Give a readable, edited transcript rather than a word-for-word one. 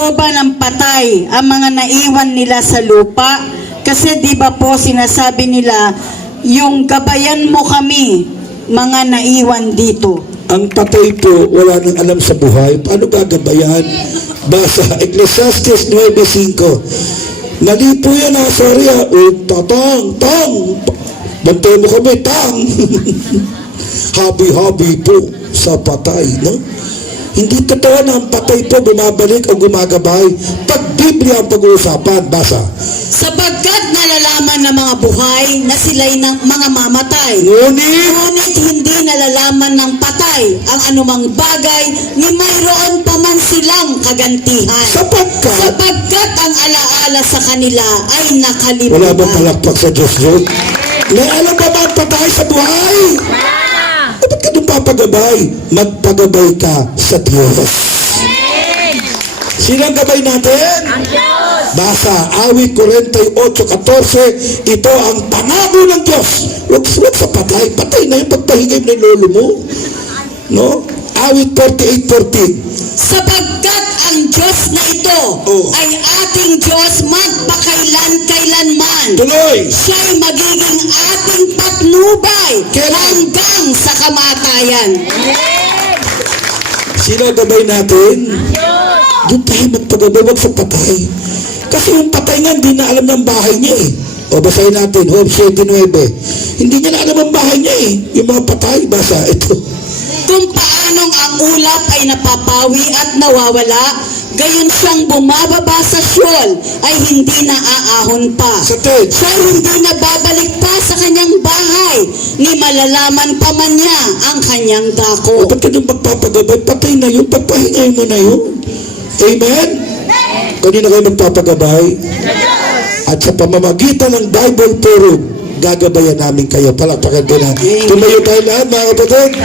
O ba ng patay ang mga naiwan nila sa lupa? Kasi di ba po sinasabi nila, yung gabayan mo kami, mga naiwan dito. Ang patay po, wala nang alam sa buhay. Paano gagabayan? Basa, Ecclesiastes 9:5. Mali po yan ha, sorry ha. Tang. Bantay mo kami, tang. Habi-habi po sa patay, no? Hindi totoo na ang patay po bumabalik o gumagabay. Pag Biblia ang pag-uusapan, basa. Sapagkat nalalaman ng mga buhay na sila'y ng mga mamatay. Ngunit Hindi nalalaman ng patay ang anumang bagay ni mayroon pa man silang kagantihan. Sapagkat ang alaala sa kanila ay nakalimutan. wala bang palakpak sa Diyos yun? May alam ba ang patay sa buhay? Ba't ka doon papagabay? Magpagabay ka sa Diyos. Sino ang gabay natin? Basa, Awit 48:14. Ito ang pangako ng Diyos. Huwag sa patay. Patay na yung pagpahingay ng lolo mo. No? Awit 48:14. Sapagkat ang Diyos na ito ay ating Diyos magpakailan-kailanman. Tuloy. Siya'y magiging ating patnubay hanggang sa kamatayan. Sino ang gabay natin? Doon tayo magpagabay, wag sa patay. Kasi yung patay nga, hindi na alam ng bahay niya eh. O basahin natin, Job 7:9. Hindi niya na alam ang bahay niya eh. Yung mga patay, basa, ito. Kung paanong ang ulap ay napapawi at nawawala, gayon siyang bumababa sa Sheol ay hindi na aahon pa. Sa 10. Siya hindi na babalik pa sa kanyang bahay, ni malalaman pa man niya ang kanyang dako. O ba't ka nung magpapagabay? Patay na yun, pagpahingay mo na yun. Amen? Kanina kayo magpapagabay? At sa pamamagitan ng Bible Forum, gagabayan namin kayo. Palakpakan ko na. Tumayo tayo lahat mga kapatid.